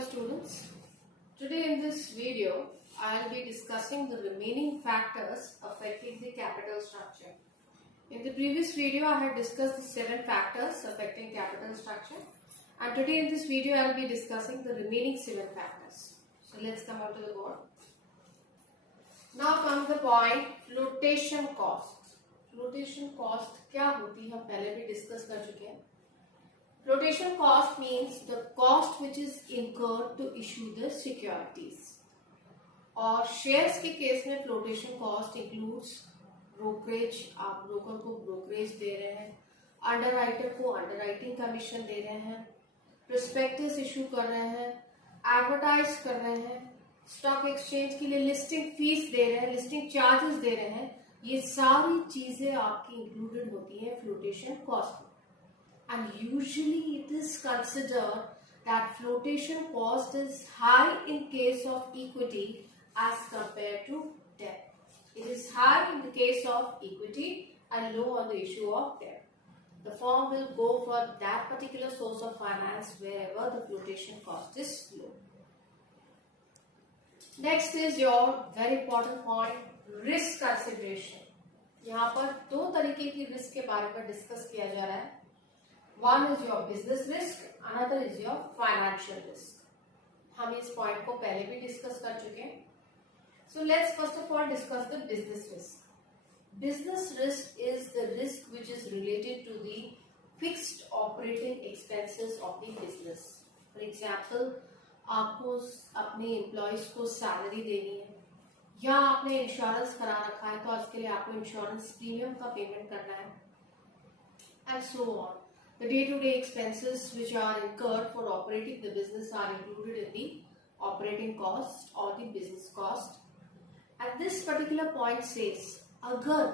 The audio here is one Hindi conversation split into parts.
Hello students, today in this video I will be discussing the remaining factors affecting the capital structure. In the previous video I had discussed the 7 factors affecting capital structure, and today in this video I will be discussing the remaining 7 factors. So let's come out to the board. Now comes the point flotation cost. Flotation cost क्या होती है हम पहले भी डिस्कस कर चुके हैं. Flotation cost means the cost which is incurred to issue the securities. और शेयर्स के केस में flotation cost includes brokerage, आप ब्रोकर को brokerage दे रहे हैं, अंडरराइटर को अंडरराइटिंग कमीशन दे रहे हैं, प्रोस्पेक्टस इशू कर रहे हैं, एडवर्टाइज कर रहे हैं, स्टॉक एक्सचेंज के लिए लिस्टिंग फीस दे रहे हैं, लिस्टिंग चार्जेस दे रहे हैं. ये सारी चीजें आपकी इंक्लूडेड होती है फ्लोटेशन कॉस्ट में. And usually it is considered that flotation cost is high in case of equity as compared to debt. It is high in the case of equity and low on the issue of debt. The firm will go for that particular source of finance wherever the flotation cost is low. Next is your very important point, risk consideration. यहाँ पर दो तरीके की रिस्क के बारे में डिस्कस किया जा रहा है. One is your business risk, another is your financial risk. हम इस पॉइंट को पहले भी डिस्कस कर चुके हैं. So let's first of all discuss the business risk. Business risk is the risk which is related to the fixed operating expenses of the business. For example, आपको अपने एम्प्लॉयज को सैलरी देनी है या आपने इंश्योरेंस करा रखा है तो उसके लिए आपको इंश्योरेंस प्रीमियम का पेमेंट करना है, and so on. The day-to-day expenses which are incurred for operating the business are included in the operating cost or the business cost. And this particular point says, अगर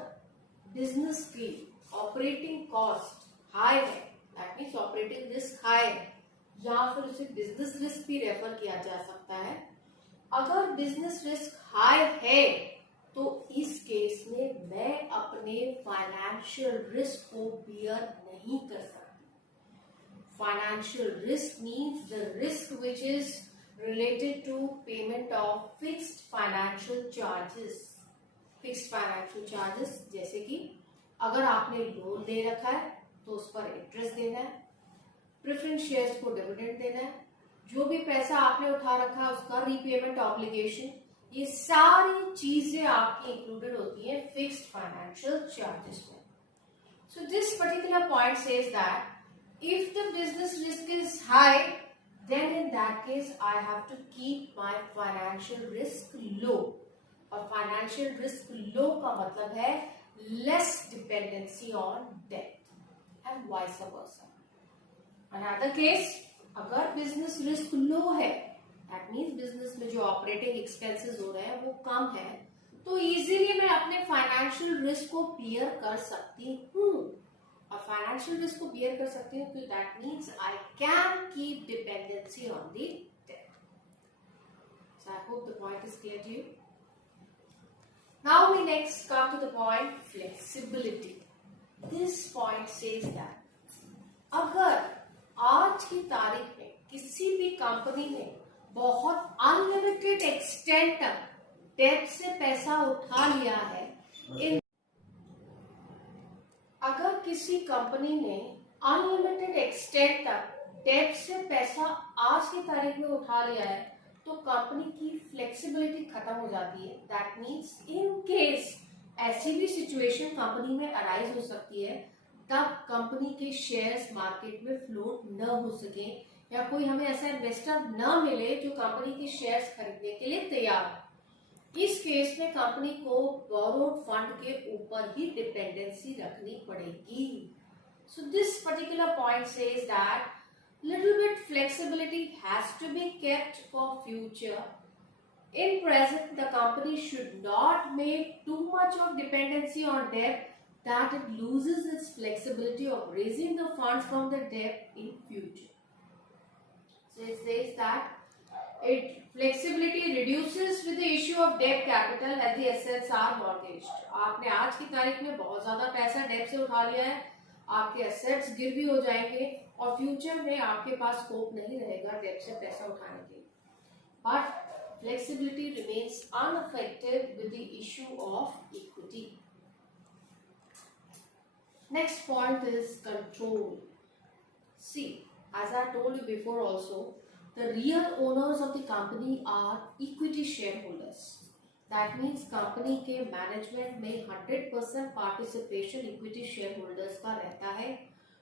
business की operating cost high है, that means operating risk high है, या फिर उसे business risk भी रेफर किया जा सकता है. अगर business risk high है तो इस केस में मैं अपने फाइनेंशियल रिस्क को बियर नहीं कर सकता. Financial risk means the risk which is related to payment of fixed financial charges. Fixed financial charges जैसे कि अगर आपने लोन ले रखा है तो उस पर इंटरेस्ट देना है, प्रेफरेंस शेयर्स को डिविडेंड देना है, जो भी पैसा आपने उठा रखा है उसका रीपेमेंट ऑब्लिगेशन, ये सारी चीजें आपकी इंक्लूडेड होती हैं फिक्स्ड फाइनेंशियल चार्जेस में. So this particular point says that if the business risk is high, then in that case I have to keep my financial risk low. और financial risk low का मतलब है less dependency on debt and vice versa. Another case, अगर business risk low है, that means business में जो operating expenses हो रहे हैं वो कम है, तो easily मैं अपने financial risk को bear कर सकती हूँ. और फाइनेंशियल रिस्क को बियर कर सकती हूँ, तो that means I can keep dependency on the debt. So I hope the point is clear to you. Now we next come to the point flexibility. This point says that अगर आज की तारीख में किसी भी कंपनी ने बहुत अनलिमिटेड एक्सटेंट तक डेट से पैसा उठा लिया है, अगर किसी कंपनी ने अनलिमिटेड एक्सटेंट तक डेट से पैसा आज की तारीख में उठा लिया है तो कंपनी की फ्लेक्सिबिलिटी खत्म हो जाती है. दैट मीन्स इन केस ऐसी भी सिचुएशन कंपनी में अराइज हो सकती है तब कंपनी के शेयर्स मार्केट में फ्लोट न हो सके या कोई हमें ऐसा इन्वेस्टर न मिले जो कंपनी के शेयर्स खरीदने के लिए तैयार हो. इस केस में कंपनी को बोरोड फंड के ऊपर ही डिपेंडेंसी रखनी पड़ेगी. So this particular point says that little bit flexibility has to be kept for future. In present the company should not make too much of dependency on debt that it loses its flexibility of raising the funds from the debt in future. So it says that flexibility reduces with the issue of debt capital as the assets are mortgaged. आपने आज की तारीख में बहुत ज्यादा पैसा डेट से उठा लिया है, आपके assets गिरवी हो जाएंगे और फ्यूचर में आपके पास स्कोप नहीं रहेगा डेट से पैसा उठाने के लिए, but flexibility remains unaffected with the issue of equity. Next point is control. See, as I told you before also, the real owners of the company are equity shareholders. That means company के management में 100% participation equity shareholders का रहता है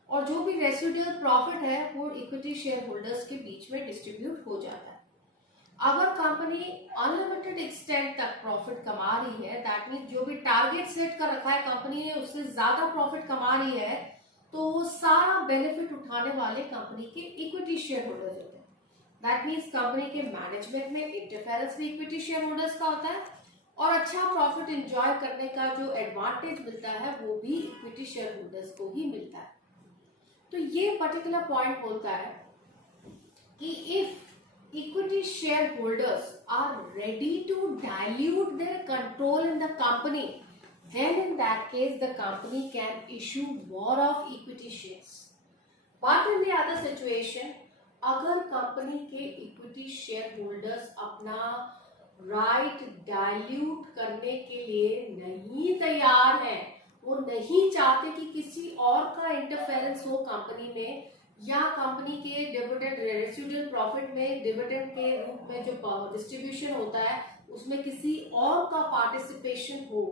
और जो भी residual profit है वो equity shareholders के बीच में distribute हो जाता है. अगर कंपनी अनलिमिटेड एक्सटेंट तक प्रॉफिट कमा रही है, दैट मीन जो भी टारगेट सेट कर रखा है कंपनी ने उससे ज्यादा प्रॉफिट कमा रही है, तो वो सारा बेनिफिट उठाने वाले कंपनी के इक्विटी शेयर होल्डर्स होते हैं. दैट मीन्स कंपनी के मैनेजमेंट में इंटरफेरेंस भी इक्विटी शेयर होल्डर्स का होता है और अच्छा प्रॉफिट एंजॉय करने का जो एडवांटेज मिलता है वो भी इक्विटी शेयर होल्डर्स को ही मिलता है. तो ये पर्टिकुलर पॉइंट बोलता है कि if equity shareholders are ready to dilute their control in the company, then in that case the company can issue more of equity shares. But in the other situation, अगर कंपनी के equity shareholders अपना right dilute करने के लिए नहीं तैयार हैं, वो नहीं चाहते कि किसी और का इंटरफेरेंस हो कंपनी में, या कंपनी के डिविडेंड रेसिडुअल प्रॉफिट में डिविडेंड के रूप में जो डिस्ट्रीब्यूशन होता है उसमें किसी और का पार्टिसिपेशन हो,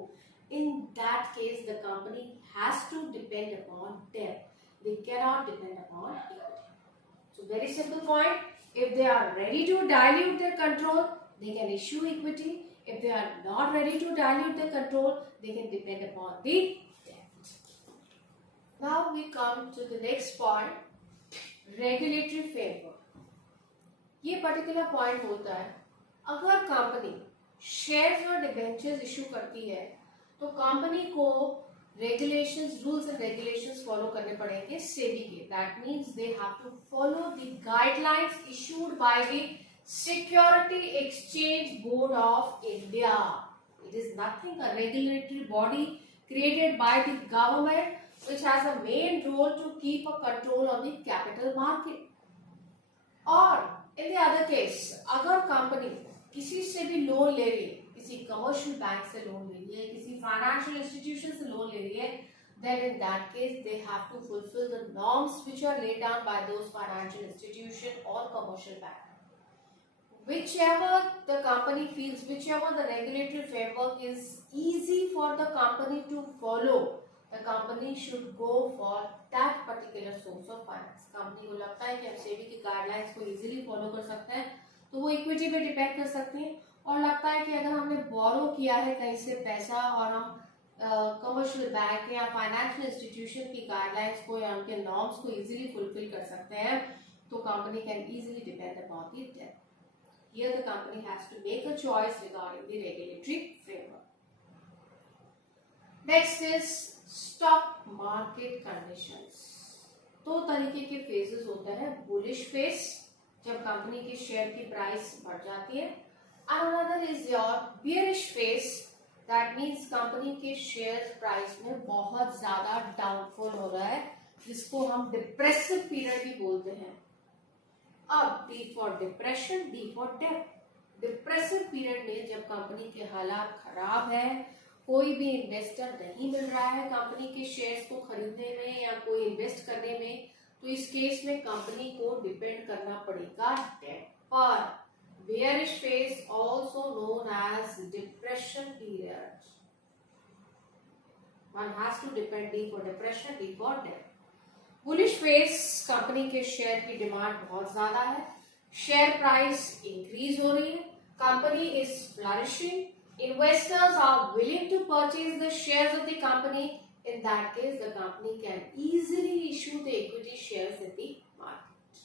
in that case the company has to depend upon them, they can not depend upon equity. So very simple point, if they are ready to dilute their control they can issue equity, if they are not ready to dilute their control they can depend upon the debt. Now we come to the next point, regulatory framework. ये पर्टिकुलर पॉइंट होता है अगर कंपनी शेयर्स और डिबेंचर्स इशू करती है तो कंपनी को regulations, rules and regulations follow करने पड़ेंगे सेबी के. That means they have to follow the guidelines issued by the Security Exchange Board of India. It is nothing, a regulatory body created by the government which has a main role to keep a control on the capital market. और in the other case, अगर कंपनी किसी से भी लोन ले रही है, किसी कमर्शियल बैंक से लोन ले रही है, किसी फाइनेंशियल इंस्टीट्यूशन से लोन ले रही है, then in that case they have to fulfill the norms which are laid down by those financial institution or commercial bank. Whichever the company feels, whichever the regulatory framework is easy for the company to follow, the company should go for that particular source of finance. Company को लगता है कि हम सेबी की गाइडलाइंस को इजीली फॉलो कर सकते हैं तो वो इक्विटी पे डिपेंड कर सकती हैं, और लगता है कि अगर हमने बोरो किया है कहीं से पैसा और हम कमर्शियल बैंक या फाइनेंशियल इंस्टीट्यूशन की गाइडलाइंस को या उनके नॉर्म्स को इजीली फुलफिल कर सकते हैं, तो company can easily depend upon the debt. Here the company has to make a choice regarding the regulatory framework. Next is stock market conditions. दो तरीके के फेजेस होते हैं, बुलिश फेज जब कंपनी के शेयर की प्राइस बढ़ जाती है, another is your bearish phase, that means company के शेयर प्राइस में बहुत ज्यादा डाउनफॉल हो रहा है, जिसको हम डिप्रेसिव पीरियड भी बोलते हैं. अब D for depression, D for depth. Depressive period में जब कंपनी के हालात खराब है, कोई भी इन्वेस्टर नहीं मिल रहा है कंपनी के शेयर्स को खरीदने में या कोई इन्वेस्ट करने में, तो इस केस में कंपनी को डिपेंड करना पड़ेगा डेट पर. Bearish phase also known as depression period. One has to depend D for depression, D for debt. Bullish phase, company के शेयर की डिमांड बहुत ज्यादा है, शेयर प्राइस इंक्रीज हो रही है, company is flourishing, investors are willing to purchase the shares of the company. In that case the company can easily issue the equity shares in the market.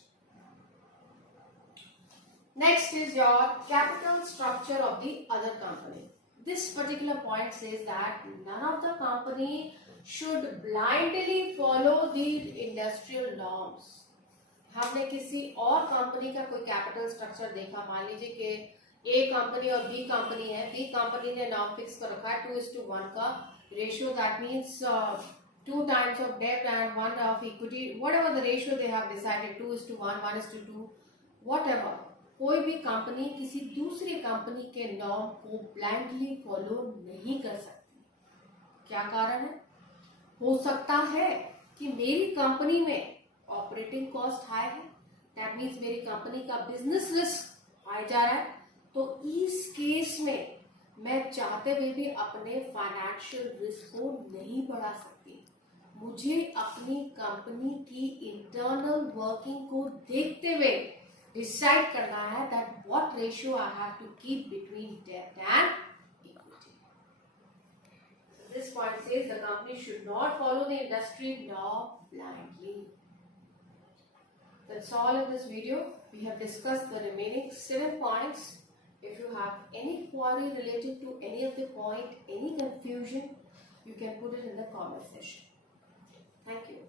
Next is your capital structure of the other company. This particular point says that none of the company should blindly follow the industrial norms. हमने किसी और कंपनी का कोई कैपिटल स्ट्रक्चर देखा, मान लीजिए कि ए कंपनी और बी कंपनी है, बी कंपनी ने नाम फिक्स कर रखा है 2:1 का ratio, that means 2 times of debt and 1 of equity, whatever the ratio they have decided, 2:1, 1:2, whatever, कोई भी कंपनी किसी दूसरी कंपनी के नॉर्म को ब्लाइंडली फॉलो नहीं कर सकती। क्या कारण है? हो सकता है कि मेरी कंपनी में ऑपरेटिंग कॉस्ट हाई है, दैट मीन्स मेरी कंपनी का बिजनेस रिस्क हाई जा रहा है, तो इस केस में मैं चाहते हुए भी अपने फाइनेंशियल रिस्क को नहीं बढ़ा सकती। मुझे अपनी कंपनी की इंटरनल वर्किंग को देखते हुए डिसाइड करना है that what ratio I have to keep between debt and equity. This point says the company should not follow the industry norm blindly. That's all in this video. We have discussed the remaining 7 points. If you have any query related to any of the point, any confusion, you can put it in the comment section. Thank you.